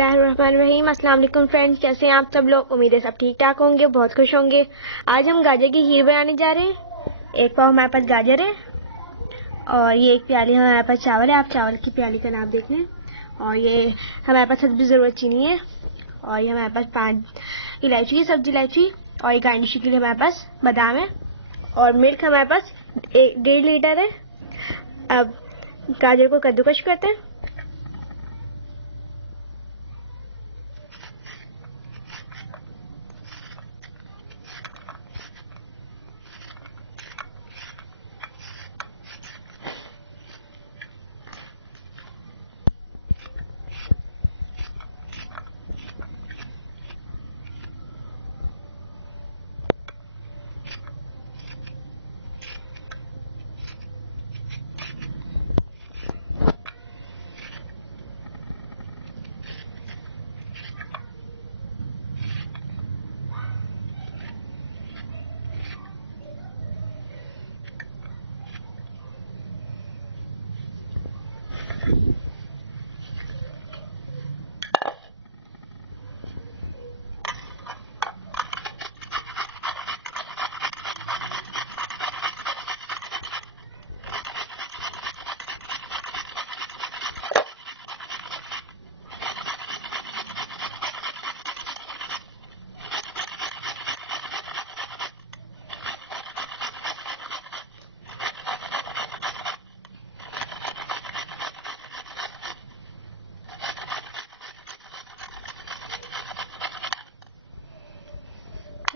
बिस्मिल्लाहिर्रहमानिर्रहीम। अस्सलाम वालेकुम फ्रेंड्स, कैसे हैं आप सब लोग। उम्मीद है सब ठीक ठाक होंगे, बहुत खुश होंगे। आज हम गाजर की खीर बनाने जा रहे हैं। एक पाव हमारे पास गाजर है और ये एक प्याली हमारे पास चावल है। आप चावल की प्याली का नाम देख लें। और ये हमारे पास सब्जी ज़रूरत चीनी है। और ये हमारे पास 5 इलायची है, सब्जी इलायची। और ये गार्निशिंग के लिए हमारे पास बादाम है। और मिल्क हमारे पास 1.5 लीटर है। अब गाजर को कद्दूकश करते हैं।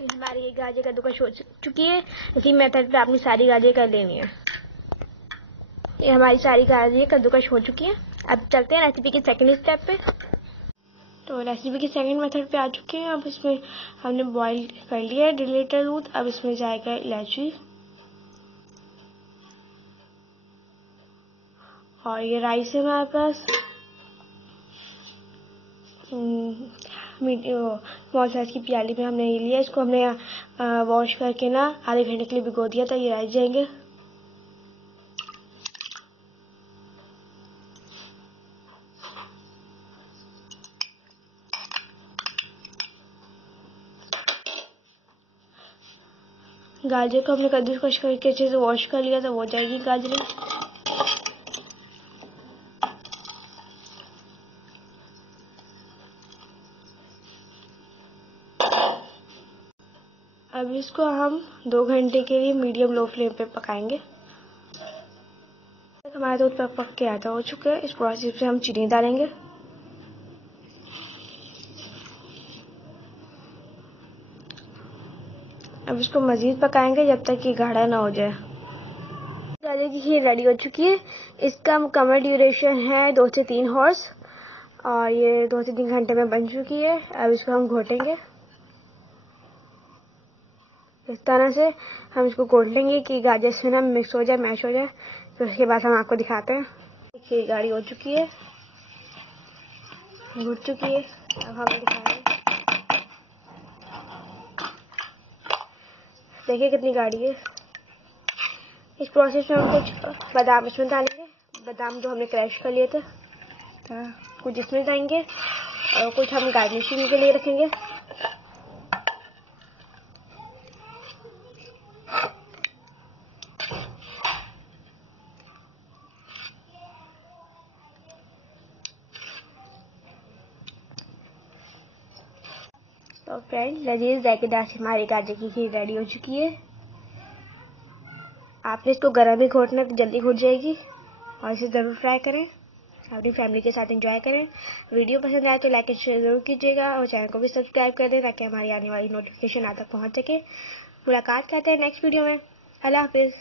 हमारी ये गाजर कद्दूकस हो चुकी है। इसी मेथड पे आपने सारी गाजर कर लेनी है। ये हमारी सारी गाजर कद्दूकस हो चुकी है। अब चलते हैं रेसिपी के सेकंड स्टेप पे। तो रेसिपी के सेकंड मेथड पे आ चुके हैं। अब इसमें हमने बॉईल कर लिया है 1.5 लीटर दूध। अब इसमें जाएगा इलायची और ये राइस है हमारे पास। स्मॉल साइज की प्याली में हमने ये लिया। इसको हमने वॉश करके ना आधे घंटे के लिए भिगो दिया था। ये राइस जाएंगे। गाजर को हमने कद्दूकस करके अच्छे से वॉश कर लिया था, वो जाएगी गाजरें। अब इसको हम 2 घंटे के लिए मीडियम लो फ्लेम पे पकाएंगे। हमारा दूध पक के आधा हो चुका है। इस प्रोसेस पे हम चीनी डालेंगे। अब इसको मजीद पकाएंगे जब तक कि गाढ़ा ना हो जाए। गाजर की खीर रेडी हो चुकी है। इसका मुकम्मल ड्यूरेशन है 2 से 3 हॉर्स और ये 2 से 3 घंटे में बन चुकी है। अब इसको हम घोटेंगे। इस तरह से हम इसको घोट लेंगे कि गाजर से ना मिक्स हो जाए, मैश हो जाए। तो उसके बाद हम आपको दिखाते हैं। खीर गाढ़ी हो चुकी है, घुट चुकी है। अब हम दिखाएंगे, देखिए कितनी गाढ़ी है। इस प्रोसेस में हम कुछ बादाम इसमें डालेंगे। बादाम जो हमने क्रश कर लिए थे, तो कुछ इसमें डालेंगे और कुछ हम गार्निशिंग के लिए रखेंगे। तो फ्रेंड, लजीज जायकेदार हमारी गाजर की खीर रेडी हो चुकी है। आपने इसको गरम ही घोटना, तो जल्दी घुट जाएगी। और इसे ज़रूर ट्राई करें, अपनी फैमिली के साथ एंजॉय करें। वीडियो पसंद आए तो लाइक एंड शेयर जरूर कीजिएगा और चैनल को भी सब्सक्राइब कर दें ताकि हमारी आने वाली नोटिफिकेशन आप तक पहुंच सके। मुलाकात करते हैं नेक्स्ट वीडियो में। अल्लाह हाफिज़।